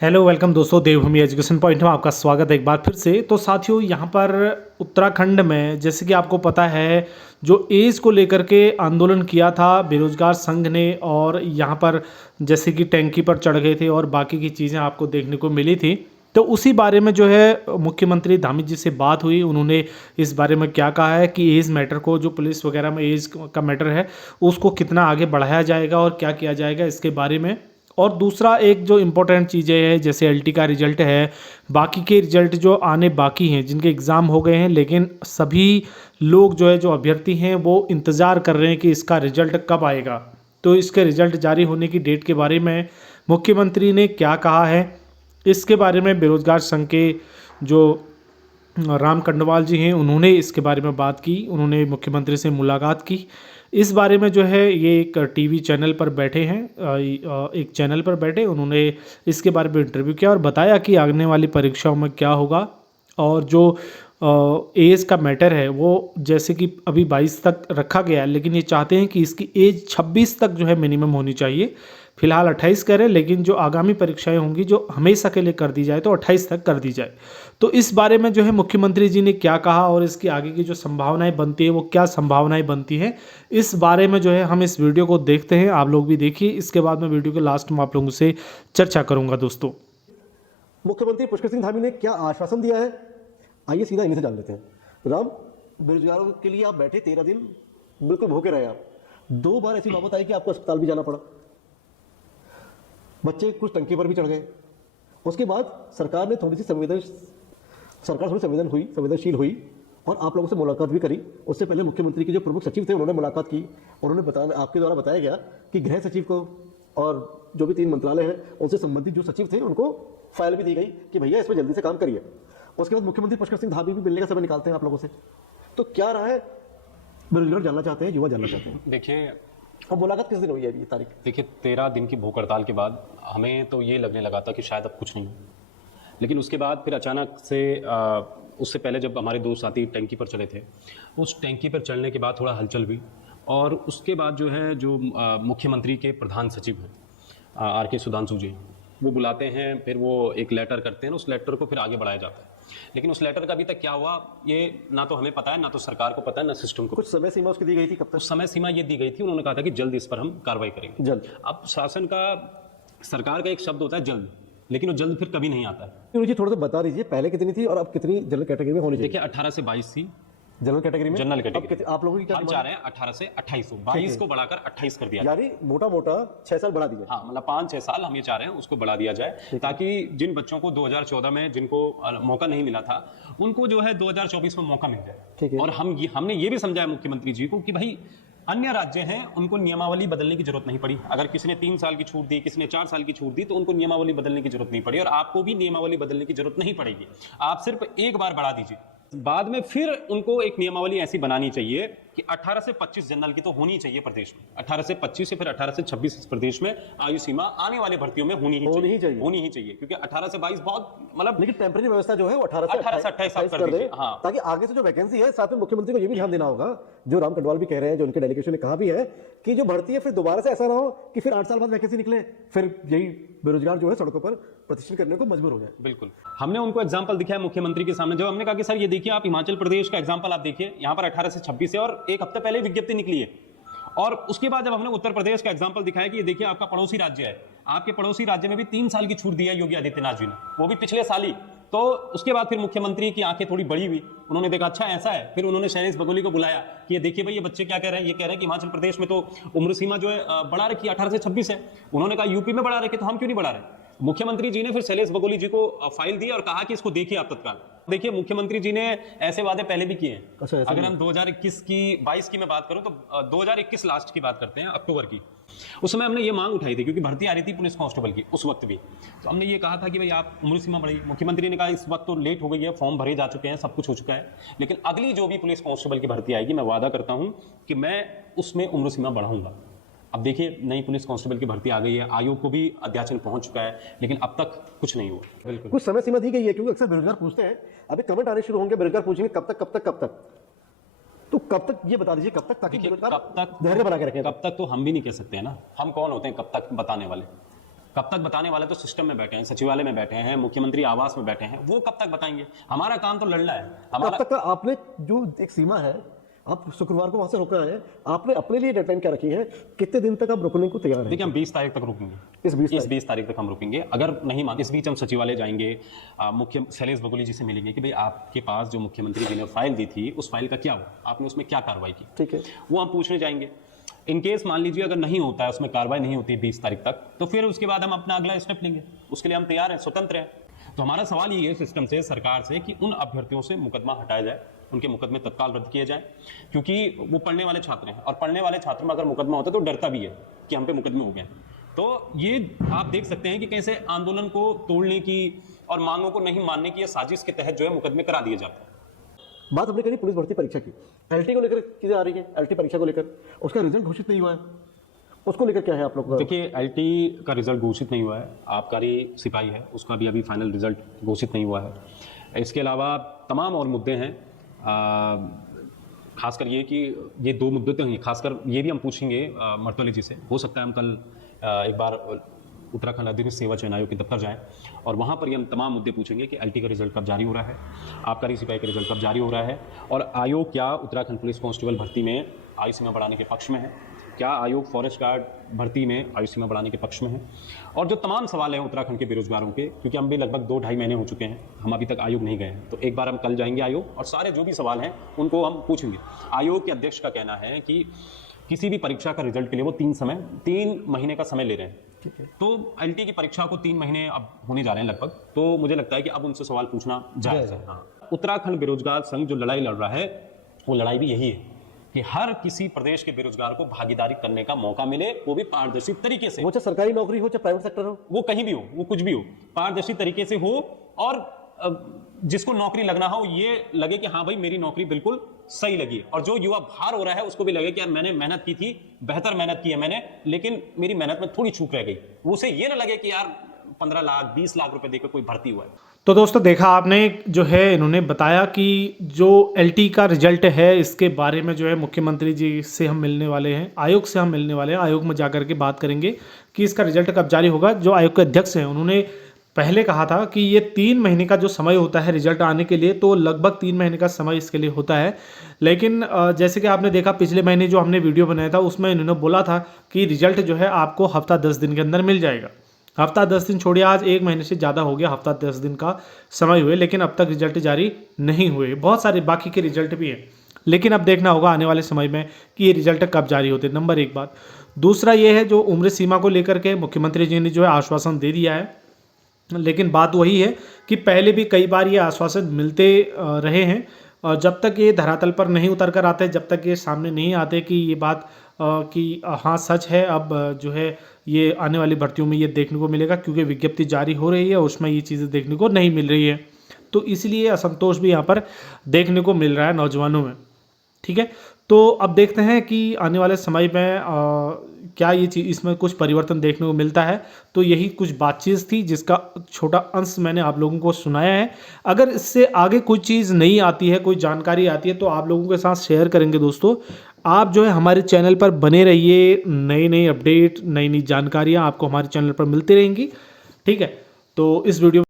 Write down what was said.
Hello welcome दोस्तों, देवभूमि education point में आपका स्वागत है एक बार फिर से। तो साथियों, यहाँ पर उत्तराखंड में जैसे कि आपको पता है, जो एज को लेकर के आंदोलन किया था बेरोजगार संघ ने, और यहाँ पर जैसे कि टैंकी पर चढ़ गए थे और बाकी की चीज़ें आपको देखने को मिली थी। तो उसी बारे में जो है मुख्यमंत्री धामी जी से बात हुई। उन्होंने इस बारे में क्या कहा है कि एज मैटर को, जो पुलिस वगैरह में एज का मैटर है, उसको कितना आगे बढ़ाया जाएगा और क्या किया जाएगा इसके बारे में। और दूसरा एक जो इम्पोर्टेंट चीज़ें हैं, जैसे एलटी का रिजल्ट है, बाकी के रिजल्ट जो आने बाकी हैं, जिनके एग्ज़ाम हो गए हैं, लेकिन सभी लोग जो है, जो अभ्यर्थी हैं, वो इंतज़ार कर रहे हैं कि इसका रिजल्ट कब आएगा। तो इसके रिजल्ट जारी होने की डेट के बारे में मुख्यमंत्री ने क्या कहा है, इसके बारे में बेरोजगार संघ के जो राम कंडवाल जी हैं, उन्होंने इसके बारे में बात की। उन्होंने मुख्यमंत्री से मुलाकात की। इस बारे में जो है, ये एक टीवी चैनल पर बैठे हैं, एक चैनल पर बैठे उन्होंने इसके बारे में इंटरव्यू किया और बताया कि आने वाली परीक्षाओं में क्या होगा। और जो एज का मैटर है, वो जैसे कि अभी 22 तक रखा गया है, लेकिन ये चाहते हैं कि इसकी एज 26 तक जो है मिनिमम होनी चाहिए। फिलहाल 28 करें, लेकिन जो आगामी परीक्षाएं होंगी, जो हमेशा के लिए कर दी जाए, तो 28 तक कर दी जाए। तो इस बारे में जो है मुख्यमंत्री जी ने क्या कहा और इसकी आगे की जो संभावनाएं बनती है, वो क्या संभावनाएं बनती हैं, इस बारे में जो है हम इस वीडियो को देखते हैं। आप लोग भी देखिए। इसके बाद में वीडियो के लास्ट में आप लोगों से चर्चा करूंगा दोस्तों। मुख्यमंत्री पुष्कर सिंह धामी ने क्या आश्वासन दिया है, आइए सीधा इन्हीं से जान लेते हैं। राम, बेरोजगारों के लिए आप बैठे 13 दिन बिल्कुल भूखे रहे। आप 2 बार ऐसी नौबत आई कि आपको अस्पताल भी जाना पड़ा, बच्चे कुछ टंकी पर भी चढ़ गए। उसके बाद सरकार थोड़ी संवेदनशील हुई और आप लोगों से मुलाकात भी करी। उससे पहले मुख्यमंत्री के जो प्रमुख सचिव थे, उन्होंने मुलाकात की। उन्होंने आपके द्वारा बताया गया कि गृह सचिव को और जो भी 3 मंत्रालय हैं, उनसे संबंधित जो सचिव थे, उनको फाइल भी दी गई कि भैया इसमें जल्दी से काम करिए। उसके बाद मुख्यमंत्री पुष्कर सिंह धामी भी मिलने का समय निकालते हैं आप लोगों से। तो क्या रहा है, बेरोजगार जानना चाहते हैं, युवा जानना चाहते हैं। देखिए, अब मुलाकात किस दिन हुई है ये तारीख? देखिए 13 दिन की भूख हड़ताल के बाद हमें तो ये लगने लगा था कि शायद अब कुछ नहीं, लेकिन उसके बाद फिर अचानक से उससे पहले जब हमारे 2 साथी टैंकी पर चले थे, उस टैंकी पर चलने के बाद थोड़ा हलचल हुई। और उसके बाद जो है, जो मुख्यमंत्री के प्रधान सचिव हैं आर.के. सुधांशु जी, वो बुलाते हैं, फिर वो एक लेटर करते हैं, उस लेटर को फिर आगे बढ़ाया जाता है। लेकिन उस लेटर का अभी तक क्या हुआ, ये ना तो हमें पता है, ना तो सरकार को पता है, ना सिस्टम को। कुछ समय सीमा उसकी दी गई थी, कब तक? उस समय सीमा ये दी गई थी, उन्होंने कहा था कि जल्द इस पर हम कार्रवाई करेंगे। जल्द। अब शासन का, सरकार का एक शब्द होता है जल्द, लेकिन वो जल्द फिर कभी नहीं आता है। मुझे थोड़ा सा बता दीजिए, पहले कितनी थी और अब कितनी जनरल कैटेगरी में होनी चाहिए? देखिए 18 से 22 थी जनरल कैटेगरी में। General category. आप लोगों की क्या हम चाह रहे हैं 18 से 28 22 को बढ़ाकर 28 कर दिया जाए। यानी मोटा मोटा 6 साल बढ़ा दिया। हाँ, मतलब 5-6 साल हम ये चाह रहे हैं उसको बढ़ा दिया जाए, ताकि जिन बच्चों को 2014 में जिनको मौका नहीं मिला था, उनको जो है 2024 में मौका मिल जाए। और हमने ये भी समझाया मुख्यमंत्री जी को कि भाई अन्य राज्य हैं, उनको नियमावली बदलने की जरूरत नहीं पड़ी। अगर किसी ने 3 साल की छूट दी, किसी ने 4 साल की छूट दी, तो उनको नियमावली बदलने की जरूरत नहीं पड़ी। और आपको भी नियमावली बदलने की जरूरत नहीं पड़ेगी। आप सिर्फ एक बार बढ़ा दीजिए, बाद में फिर उनको एक नियमावली ऐसी बनानी चाहिए कि 18 से 25 जनरल की तो होनी चाहिए प्रदेश में। 18 से 25 से फिर 18 से 26 इस प्रदेश में आयु सीमा आने वाले भर्तियों में होनी ही चाहिए, क्योंकि 18 से 22 बहुत, मतलब लेकिन टेम्परेरी व्यवस्था जो है वो 18 से 28 साल कर दीजिए। हाँ, ताकि आगे से जो वैकेंसी है, साथ में मुख्यमंत्री को ये भी ध्यान देना होगा, जो राम कंडवाल भी कह रहे हैं, जो उनके डेलीगेशन ने कहा भी है, कि जो भर्ती है फिर दोबारा से ऐसा ना हो कि फिर 8 साल बाद वैकेंसी निकले, फिर यही बेरोजगार जो है सड़कों पर प्रदर्शन करने को मजबूर हो जाए। बिल्कुल। हमने उनको एग्जाम्पल दिखाया मुख्यमंत्री के सामने, जब हमने कहा कि सर ये देखिए, आप हिमाचल प्रदेश का एग्जाम्पल आप देखिए, यहाँ पर 18 से 26 है और एक हफ्ते पहले विज्ञप्ति निकली है। और उसके बाद जब हमने उत्तर प्रदेश का एग्जाम्पल दिखाया कि ये देखिए आपका पड़ोसी राज्य है, आपके पड़ोसी राज्य में भी 3 साल की छूट दी है योगी आदित्यनाथ जी ने, वो भी पिछले साल ही। तो उसके बाद फिर मुख्यमंत्री की आंखें थोड़ी बड़ी हुई, उन्होंने देखा अच्छा ऐसा है। फिर उन्होंने शैलेश बगोली को बुलाया कि ये देखिए भाई, ये बच्चे क्या कह रहे हैं, ये कह रहे हैं कि हिमाचल प्रदेश में तो उम्र सीमा जो है बढ़ा रखी है, 18 से 26 है। उन्होंने कहा यूपी में बढ़ा रखी, तो हम क्यों नहीं बढ़ा रहे? मुख्यमंत्री जी ने फिर शैलेश बगोली जी को फाइल दी और कहा कि इसको देखिए आप तत्काल। देखिए, मुख्यमंत्री जी ने ऐसे वादे पहले भी किए हैं। अच्छा, अगर हम 2021 की 22 की मैं बात करूं, तो 2021 लास्ट की बात करते हैं, अक्टूबर की। उस समय हमने ये मांग उठाई थी, क्योंकि भर्ती आ रही थी पुलिस कांस्टेबल की उस वक्त भी। तो हमने ये कहा था कि भाई आप उम्र सीमा बढ़ाइए। मुख्यमंत्री ने कहा इस वक्त तो लेट हो गई है, फॉर्म भरे जा चुके हैं, सब कुछ हो चुका है, लेकिन अगली जो भी पुलिस कांस्टेबल की भर्ती आएगी, मैं वादा करता हूं कि मैं उसमें उम्र सीमा बढ़ाऊंगा। अब देखिए, नई पुलिस कांस्टेबल की भर्ती आ गई है, आयोग को भी अध्याचन पहुंच चुका है, लेकिन अब तक कुछ नहीं हुआ। बिल्कुल कुछ समय सीमा दी गई है, क्योंकि अक्सर बेरोजगार पूछते हैं, अभी कमेंट आने शुरू होंगे, बेरोजगार पूछेंगे कब तक। तो कब तक ये बता दीजिए, कब तक, ताकि कब तक धैर्य बना के रखें। कब तक तो हम भी नहीं कह सकते हैं ना, हम कौन होते हैं कब तक बताने वाले। कब तक बताने वाले तो सिस्टम में बैठे हैं, सचिवालय में बैठे हैं, मुख्यमंत्री आवास में बैठे हैं, वो कब तक बताएंगे? हमारा काम तो लड़ना है। अब हमारा तक का आपने जो एक सीमा है, आप शुक्रवार को वहां से रोका है, आपने अपने लिए डेडलाइन क्या रखी है, कितने दिन तक आप रुकने को तैयार हैं? देखिए, हम 20 तारीख तक रुकेंगे। इस 20 तारीख तक हम रुकेंगे। अगर नहीं मान, इस बीच हम सचिवालय जाएंगे, मुख्य शैलेश बगोली जी से मिलेंगे कि भाई आपके पास जो मुख्यमंत्री जी ने फाइल दी थी, उस फाइल का क्या हुआ, आपने उसमें क्या कार्रवाई की, ठीक है, वो हम पूछने जाएंगे। इन केस मान लीजिए अगर नहीं होता है, उसमें कार्रवाई नहीं होती 20 तारीख तक, तो फिर उसके बाद हम अपना अगला स्टेप लेंगे। उसके लिए हम तैयार हैं, स्वतंत्र हैं। तो हमारा सवाल ये है सिस्टम से, सरकार से, कि उन अभ्यर्थियों से मुकदमा हटाया जाए, उनके मुकदमे तत्काल रद्द किए जाए, क्योंकि वो पढ़ने वाले छात्र हैं, और पढ़ने वाले छात्र में अगर मुकदमा होता है तो डरता भी है कि हम पे मुकदमे हो गए। तो ये आप देख सकते हैं कि कैसे आंदोलन को तोड़ने की और मांगों को नहीं मानने की साजिश के तहत जो है मुकदमे करा दिए जाते हैं। बात हमने करी पुलिस भर्ती परीक्षा की, एलटी को लेकर चीजें आ रही है, एलटी परीक्षा को लेकर उसका रिजल्ट घोषित नहीं हुआ है, उसको लेकर क्या है आप लोग का? देखिए, एलटी का रिजल्ट घोषित नहीं हुआ है, आबकारी सिपाही है उसका भी अभी फाइनल रिजल्ट घोषित नहीं हुआ है। इसके अलावा तमाम और मुद्दे हैं, खासकर ये कि ये 2 मुद्दे तो हैं, खासकर ये भी हम पूछेंगे मर्तोले जी से। हो सकता है हम कल एक बार उत्तराखंड अधीनस्थ सेवा चयन आयोग के दफ्तर जाएं और वहाँ पर ही हम तमाम मुद्दे पूछेंगे कि एलटी का रिजल्ट कब जारी हो रहा है, आबकारी सिपाही का रिजल्ट कब जारी हो रहा है, और आयोग क्या उत्तराखंड पुलिस कांस्टेबल भर्ती में आयु सीमा बढ़ाने के पक्ष में है, क्या आयोग फॉरेस्ट गार्ड भर्ती में आयु सीमा बढ़ाने के पक्ष में है, और जो तमाम सवाल हैं उत्तराखंड के बेरोजगारों के, क्योंकि हम भी लगभग 2-2.5 महीने हो चुके हैं, हम अभी तक आयोग नहीं गए हैं। तो एक बार हम कल जाएंगे आयोग और सारे जो भी सवाल हैं उनको हम पूछेंगे। आयोग के अध्यक्ष का कहना है कि किसी भी परीक्षा का रिजल्ट के लिए वो 3 महीने का समय ले रहे हैं। तो एलटी की परीक्षा को 3 महीने अब होने जा रहे हैं लगभग, तो मुझे लगता है कि अब उनसे सवाल पूछना जायज़ है। हाँ, उत्तराखंड बेरोजगार संघ जो लड़ाई लड़ रहा है, वो लड़ाई भी यही है कि हर किसी प्रदेश के बेरोजगार को भागीदारी करने का मौका मिले, वो भी पारदर्शी तरीके से। वो चाहे सरकारी नौकरी हो चाहे प्राइवेट सेक्टर हो, वो कहीं भी हो, वो कुछ भी हो, पारदर्शी तरीके से हो, और जिसको नौकरी लगना हो ये लगे कि हाँ भाई मेरी नौकरी बिल्कुल सही लगी, और जो युवा बाहर हो रहा है उसको भी लगे कि यार मैंने मेहनत की थी, बेहतर मेहनत की है मैंने, लेकिन मेरी मेहनत में थोड़ी चूक रह गई। उसे ये ना लगे कि यार 15 लाख 20 लाख रुपए देकर कोई भर्ती हुआ है। तो दोस्तों देखा आपने, जो है इन्होंने बताया कि जो एलटी का रिजल्ट है इसके बारे में जो है मुख्यमंत्री जी से हम मिलने वाले हैं, आयोग से हम मिलने वाले हैं, आयोग में जाकर के बात करेंगे कि इसका रिजल्ट कब जारी होगा। जो आयोग के अध्यक्ष हैं उन्होंने पहले कहा था कि ये 3 महीने का जो समय होता है रिजल्ट आने के लिए, तो लगभग 3 महीने का समय इसके लिए होता है। लेकिन जैसे कि आपने देखा पिछले महीने जो हमने वीडियो बनाया था उसमें इन्होंने बोला था कि रिजल्ट जो है आपको हफ्ता 10 दिन के अंदर मिल जाएगा। हफ्ता 10 दिन छोड़िए, आज 1 महीने से ज़्यादा हो गया, हफ्ता 10 दिन का समय हुए, लेकिन अब तक रिजल्ट जारी नहीं हुए। बहुत सारे बाकी के रिजल्ट भी हैं, लेकिन अब देखना होगा आने वाले समय में कि ये रिजल्ट कब जारी होते हैं। नंबर 1 बात। दूसरा ये है जो उम्र सीमा को लेकर के मुख्यमंत्री जी ने जो है आश्वासन दे दिया है, लेकिन बात वही है कि पहले भी कई बार ये आश्वासन मिलते रहे हैं, और जब तक ये धरातल पर नहीं उतर कर आते, जब तक ये सामने नहीं आते कि ये बात कि हाँ सच है, अब जो है ये आने वाली भर्तियों में ये देखने को मिलेगा, क्योंकि विज्ञप्ति जारी हो रही है उसमें ये चीज़ें देखने को नहीं मिल रही है, तो इसलिए असंतोष भी यहाँ पर देखने को मिल रहा है नौजवानों में। ठीक है, तो अब देखते हैं कि आने वाले समय में क्या ये चीज़ इसमें कुछ परिवर्तन देखने को मिलता है। तो यही कुछ बातचीत थी जिसका छोटा अंश मैंने आप लोगों को सुनाया है। अगर इससे आगे कोई चीज़ नहीं आती है, कोई जानकारी आती है, तो आप लोगों के साथ शेयर करेंगे। दोस्तों आप जो है हमारे चैनल पर बने रहिए, नई नई अपडेट, नई नई जानकारियाँ आपको हमारे चैनल पर मिलती रहेंगी। ठीक है, तो इस वीडियो